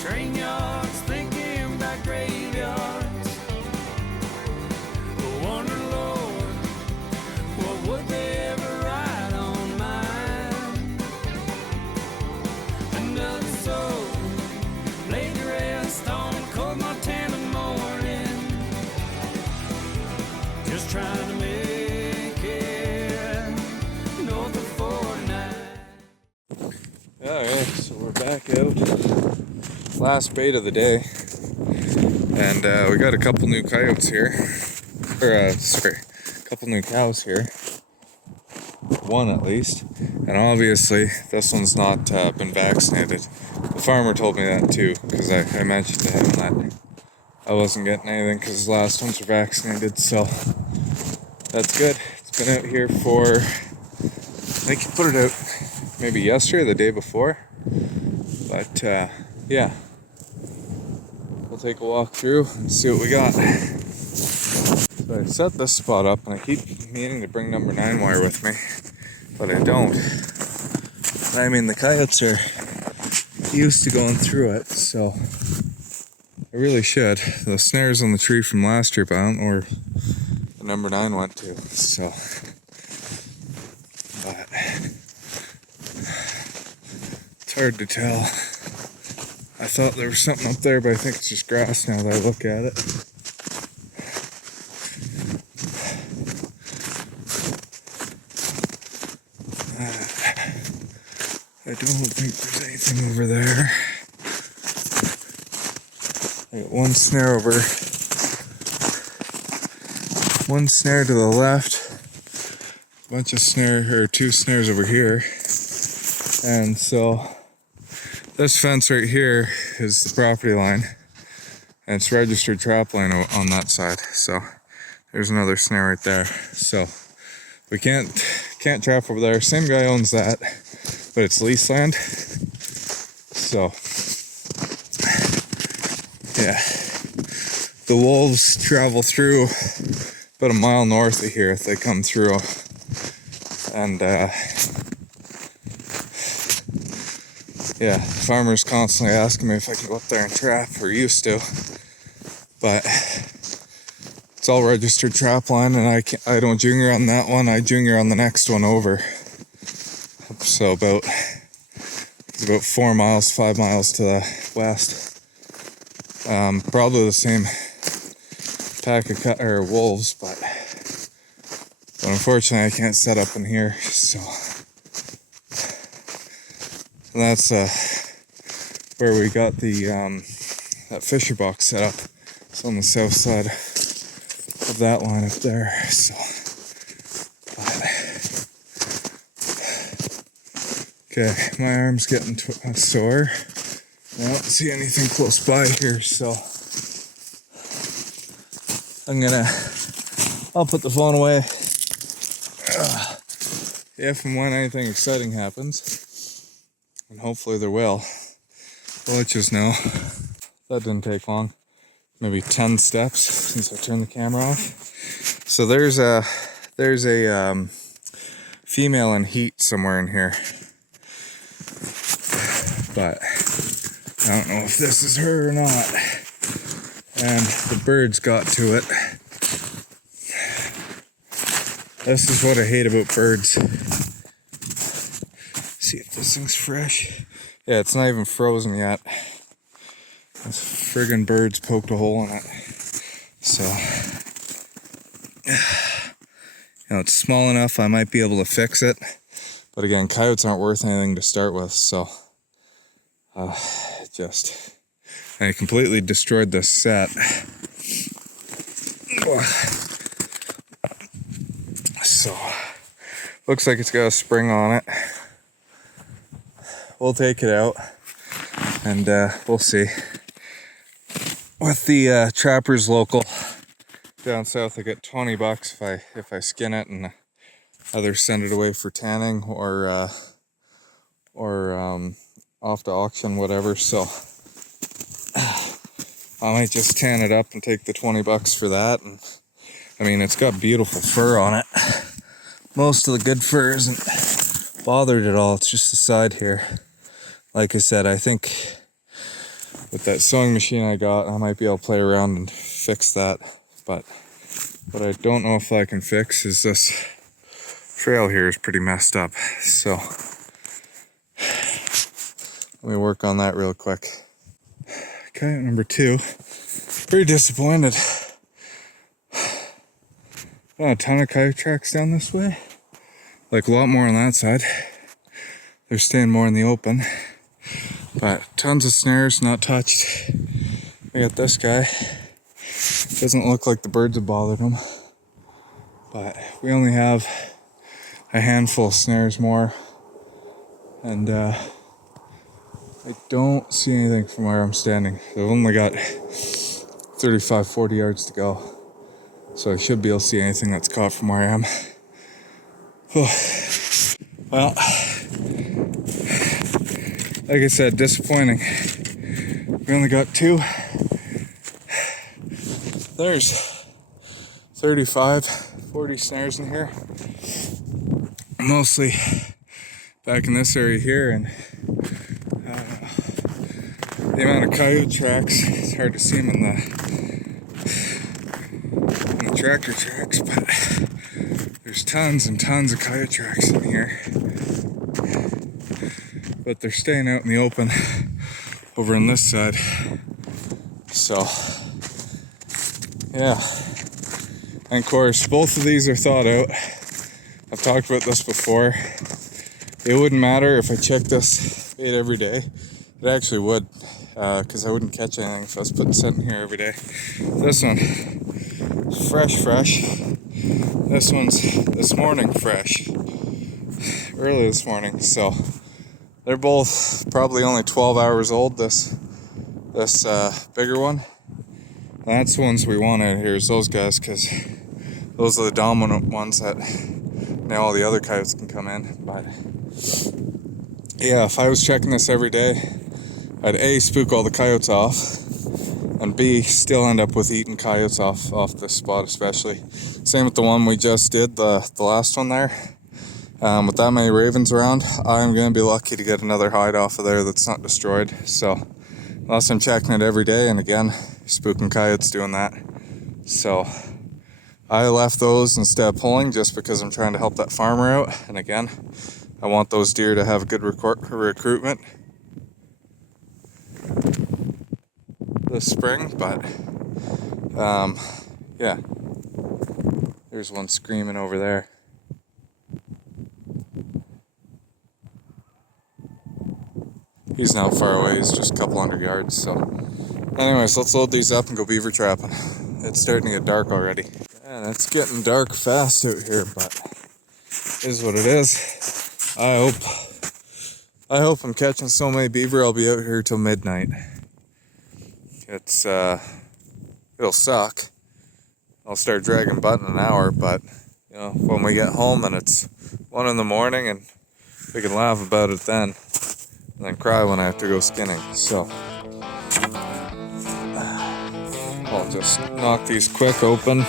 train yards, thinking about graveyards. I wonder, Lord, what would they ever write on mine? Another soul laid to rest on a cold Montana morning, just trying to make it north of 49. Alright, so we're back out. Last bait of the day. And we got a couple new coyotes here. A couple new cows here. One at least. And obviously, this one's not been vaccinated. The farmer told me that too, because I mentioned to him that I wasn't getting anything because his last ones were vaccinated, so that's good. It's been out here for, I think he put it out maybe yesterday or the day before. But yeah, we'll take a walk through and see what we got. So I set this spot up, and I keep meaning to bring number 9 wire with me, but I don't. I mean, the coyotes are used to going through it, so I really should. The snare's on the tree from last year, but I don't know where the number 9 went to, so. But it's hard to tell. I thought there was something up there, but I think it's just grass now that I look at it. I don't think there's anything over there. I got one snare to the left, a bunch of two snares over here, and so this fence right here is the property line, and it's registered trap line on that side. So there's another snare right there. So we can't trap over there. Same guy owns that, but it's lease land. So yeah, the wolves travel through about a mile north of here if they come through, and yeah, the farmer's constantly asking me if I can go up there and trap, or used to, but it's all registered trap line, and I don't junior on that one. I junior on the next one over. So about 5 miles to the west. Probably the same pack of wolves, but unfortunately I can't set up in here. So that's where we got the that fisher box set up. It's on the south side of that line up there. So okay, my arm's getting sore. I don't see anything close by here, so I'll put the phone away. If and when anything exciting happens, and hopefully there will, I'll let you know. That didn't take long, maybe 10 steps since I turned the camera off. So there's a female in heat somewhere in here, but I don't know if this is her or not. And the birds got to it. This is what I hate about birds. See if this thing's fresh. Yeah, it's not even frozen yet. This friggin' bird's poked a hole in it. So, it's small enough I might be able to fix it. But again, coyotes aren't worth anything to start with, so I completely destroyed this set. So, looks like it's got a spring on it. We'll take it out, and we'll see. With the Trappers local down south, I get $20 if I skin it and either send it away for tanning or off to auction, whatever. So I might just tan it up and take the $20 for that. And I mean, it's got beautiful fur on it. Most of the good fur isn't bothered at all. It's just the side here like I said, I think with that sewing machine I got, I might be able to play around and fix that. But what I don't know if I can fix is this trail here is pretty messed up. So let me work on that real quick. Coyote number 2. Pretty disappointed. Oh, a ton of coyote tracks down this way. Like a lot more on that side. They're staying more in the open. But tons of snares not touched. We got this guy. Doesn't look like the birds have bothered him. But we only have a handful of snares more. And I don't see anything from where I'm standing. I've only got 35, 40 yards to go. So I should be able to see anything that's caught from where I am. Well, like I said, disappointing. We only got 2. There's 35, 40 snares in here. Mostly back in this area here, and the amount of coyote tracks, it's hard to see them in the tractor tracks, but there's tons and tons of coyote tracks in here. But they're staying out in the open over on this side. So, yeah. And of course, both of these are thawed out. I've talked about this before. It wouldn't matter if I checked this bait every day. It actually would, because I wouldn't catch anything if I was putting scent in here every day. This one, fresh. This one's this morning fresh. Early this morning, so they're both probably only 12 hours old, this bigger one. That's the ones we want out here, is those guys, because those are the dominant ones that now all the other coyotes can come in. But yeah, if I was checking this every day, I'd A, spook all the coyotes off, and B, still end up with eating coyotes off this spot especially. Same with the one we just did, the last one there. With that many ravens around, I'm going to be lucky to get another hide off of there that's not destroyed. So, unless I'm checking it every day, and again, spooking coyotes doing that. So, I left those instead of pulling just because I'm trying to help that farmer out. And again, I want those deer to have good recruitment this spring. But, yeah, there's one screaming over there. He's not far away, he's just a couple hundred yards. So anyways, let's load these up and go beaver trapping. It's starting to get dark already. And it's getting dark fast out here, but it is what it is. I hope I'm catching so many beaver I'll be out here till midnight. It's it'll suck. I'll start dragging butt in an hour, but you know, when we get home and it's 1 in the morning, and we can laugh about it then. And then cry when I have to go skinning. So I'll just knock these quick open.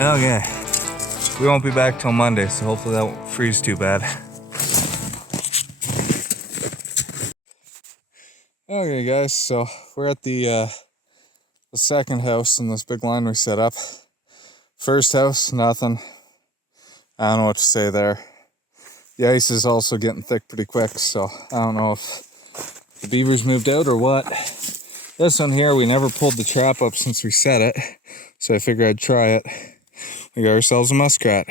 Okay, we won't be back till Monday, so hopefully that won't freeze too bad. Okay guys, so we're at the second house in this big line we set up. First house, nothing. I don't know what to say there. The ice is also getting thick pretty quick, so I don't know if the beavers moved out or what. This one here, we never pulled the trap up since we set it, so I figured I'd try it. We got ourselves a muskrat.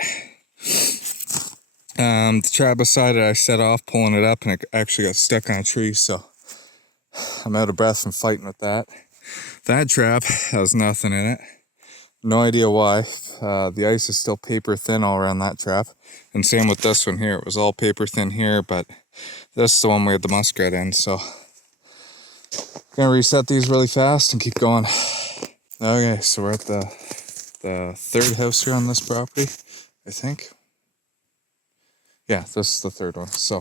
The trap beside it, I set off pulling it up, and it actually got stuck on a tree, so I'm out of breath from fighting with that. That trap has nothing in it. No idea why. The ice is still paper thin all around that trap. And same with this one here. It was all paper thin here, but this is the one we had the muskrat in, so gonna reset these really fast and keep going. Okay, so we're at the third house here on this property, I think. Yeah, this is the third one. So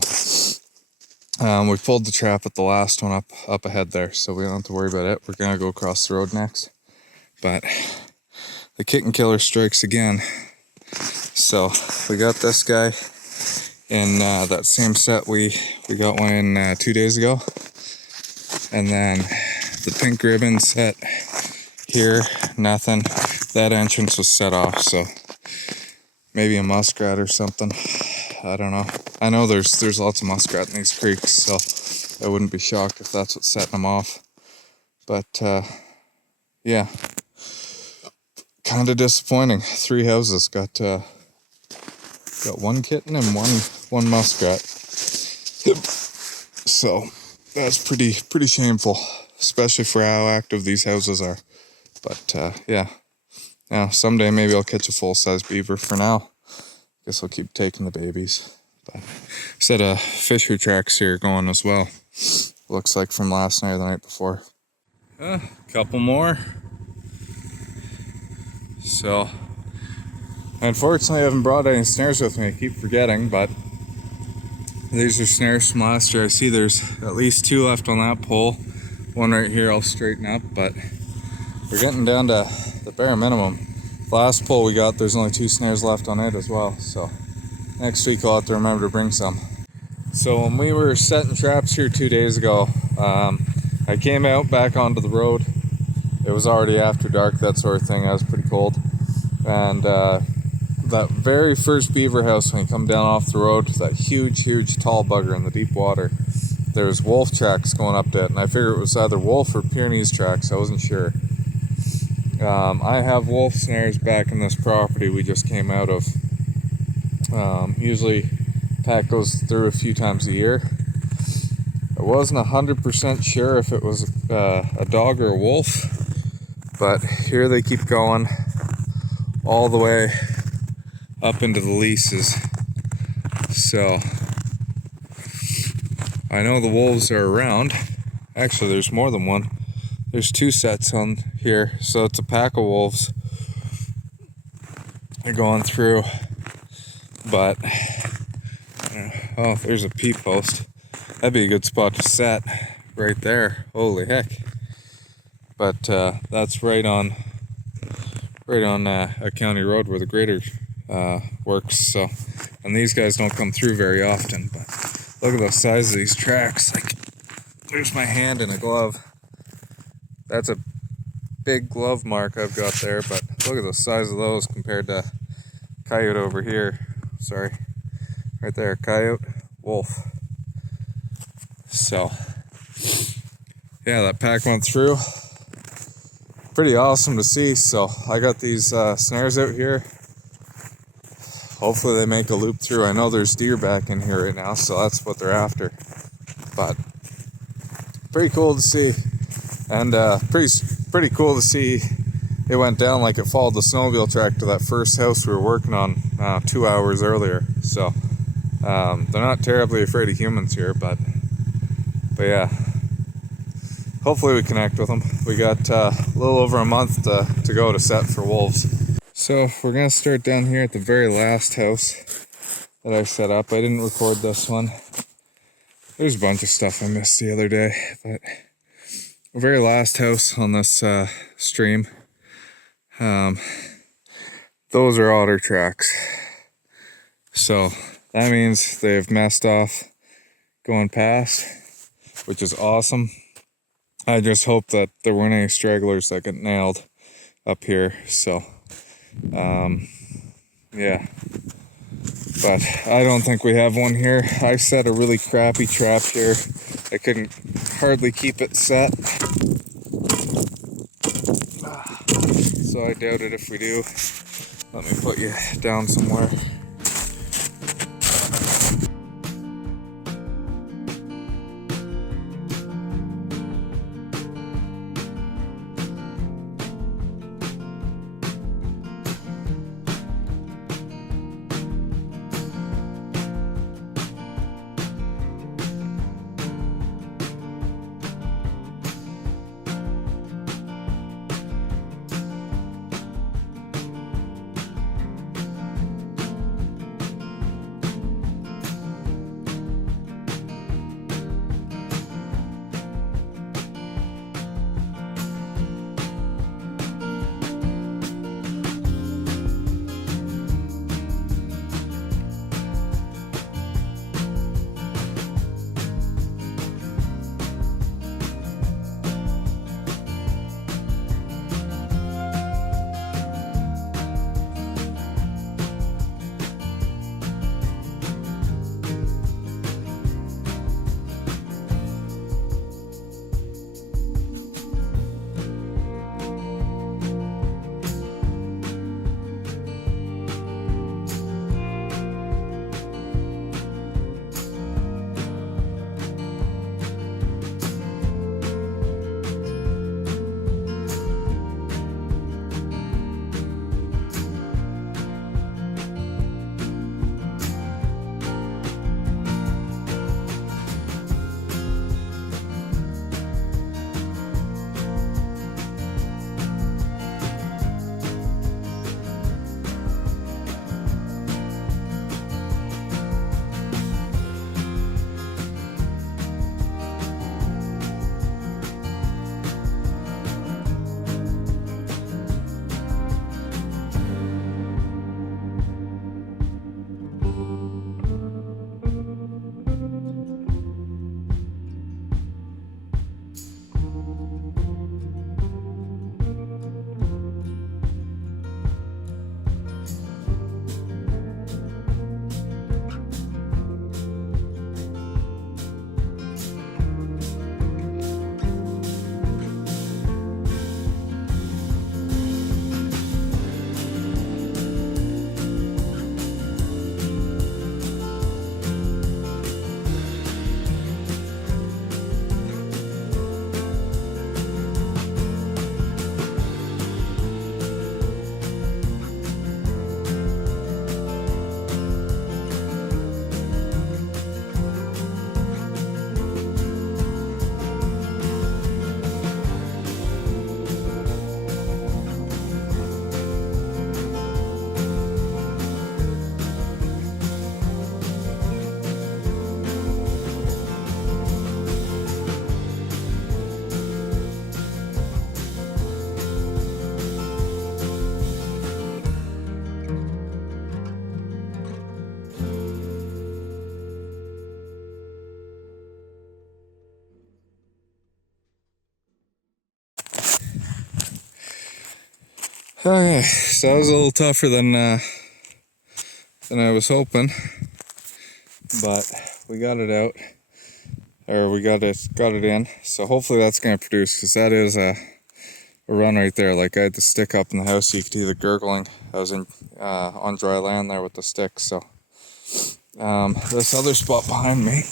we pulled the trap at the last one up ahead there, so we don't have to worry about it. We're gonna go across the road next. But the kitten killer strikes again. So we got this guy in that same set. We got one in 2 days ago. And then the pink ribbon set here, nothing. That entrance was set off, so maybe a muskrat or something. I don't know. I know there's lots of muskrat in these creeks, so I wouldn't be shocked if that's what's setting them off. But yeah, kind of disappointing. 3 houses got one kitten and one muskrat. So that's pretty shameful, especially for how active these houses are. But yeah, someday maybe I'll catch a full-size beaver. For now, guess I'll keep taking the babies. But set of fisher tracks here going as well. Looks like from last night or the night before. Couple more. So unfortunately I haven't brought any snares with me. I keep forgetting, but these are snares from last year. I see there's at least 2 left on that pole. One right here I'll straighten up, but we're getting down to the bare minimum. The last pole we got, there's only 2 snares left on it as well, so next week I'll have to remember to bring some. So when we were setting traps here 2 days ago, I came out back onto the road. It was already after dark, that sort of thing. I was pretty cold. And that very first beaver house, when you come down off the road, that huge tall bugger in the deep water, there's wolf tracks going up to it, and I figured it was either wolf or Pyrenees tracks. I wasn't sure. I have wolf snares back in this property we just came out of. Usually pack goes through a few times a year. I wasn't 100% sure if it was a dog or a wolf, but here they keep going all the way up into the leases. So I know the wolves are around. Actually, there's more than one. There's 2 sets on here, so it's a pack of wolves. They're going through, but oh, there's a peep post. That'd be a good spot to set right there. Holy heck! But that's right on a county road where the grader works. So, and these guys don't come through very often. But look at the size of these tracks. Like, there's my hand in a glove. That's a big glove mark I've got there. But look at the size of those compared to coyote over here. Sorry, right there, coyote, wolf. So, yeah, that pack went through. Pretty awesome to see. So I got these snares out here. Hopefully they make a loop through. I know there's deer back in here right now, so that's what they're after. But pretty cool to see, and pretty cool to see it went down like it followed the snowmobile track to that first house we were working on 2 hours earlier. So they're not terribly afraid of humans here, but yeah. Hopefully we connect with them. We got a little over a month to go to set for wolves. So we're gonna start down here at the very last house that I set up. I didn't record this one. There's a bunch of stuff I missed the other day, but the very last house on this stream. The those are otter tracks. So that means they've messed off going past, which is awesome. I just hope that there weren't any stragglers that get nailed up here. So, yeah. But I don't think we have one here. I set a really crappy trap here. I couldn't hardly keep it set. So I doubt it if we do. Let me put you down somewhere. Okay, so that was a little tougher than I was hoping, but we got it out, or we got it in. So hopefully that's gonna produce, because that is a run right there. Like I had the stick up in the house, so you could hear the gurgling. I was in on dry land there with the stick. So this other spot behind me.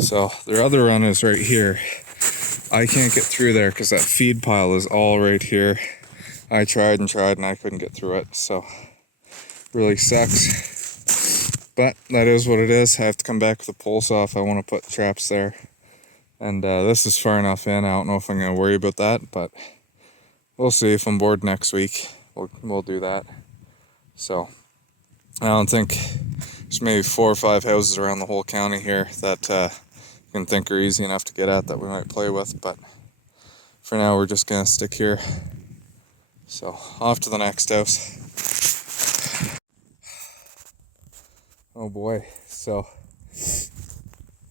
So their other run is right here. I can't get through there because that feed pile is all right here. I tried and I couldn't get through it, so really sucks. But that is what it is. I have to come back with the pole saw if I want to put traps there. And this is far enough in. I don't know if I'm going to worry about that, but we'll see. If I'm bored next week, we'll do that. So I don't think there's maybe 4 or 5 houses around the whole county here that you can think are easy enough to get at that we might play with, but for now we're just gonna stick here. So off to the next house. Oh boy, so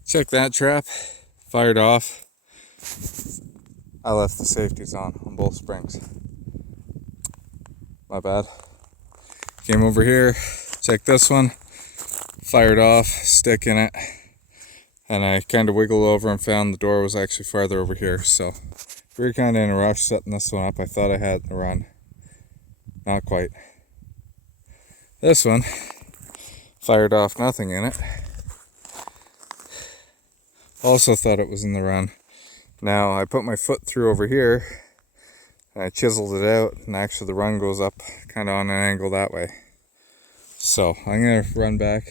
check that trap, fired off. I left the safeties on both springs. My bad. Came over here, checked this one, fired off, stick in it, and I kind of wiggled over and found the door was actually farther over here. So we were kind of in a rush setting this one up. I thought I had the run. Not quite. This one, fired off, nothing in it. Also thought it was in the run. Now I put my foot through over here and I chiseled it out, and actually the run goes up kind of on an angle that way. So I'm gonna run back,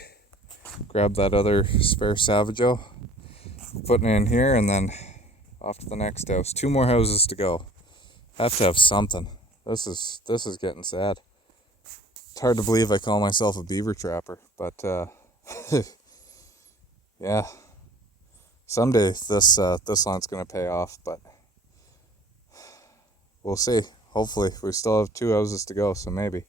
grab that other spare Savajo, putting it in here, and then off to the next house. 2 more houses to go. Have to have something. This is getting sad. It's hard to believe I call myself a beaver trapper, but yeah. Someday this line's gonna pay off, but we'll see. Hopefully, we still have 2 houses to go, so maybe.